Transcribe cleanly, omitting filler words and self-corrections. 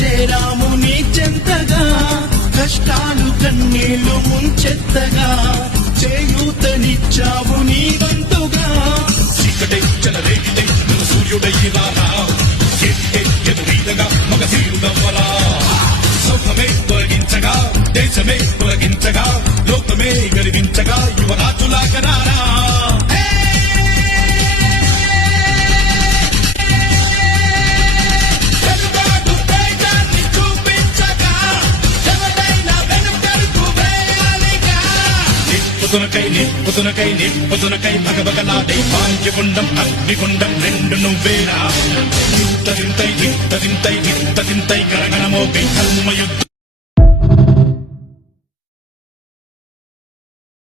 చేరాము నీ చెంతగా, కష్టాలు కన్నీళ్లు ముంచెత్తగా, చేయూతనిచ్చావు నీ వంతుగా. చీకటై చెలరేగితే నువ్వు సూర్యుడై రారా, ఎదురీదగా మగ తీరునవ్వరా. సౌఖమే తొలగించగా, దేశమే తొలగించగా, లోకమే గర్వించగా, యువరాజులాగా రారా. నిప్పుతునకై భగభగలాడే భాగ్యగుండం అగ్నిగుండం రెండు నువ్వేరా. ఇంత తింతై గణగణమోపి కల్మయుద్ధ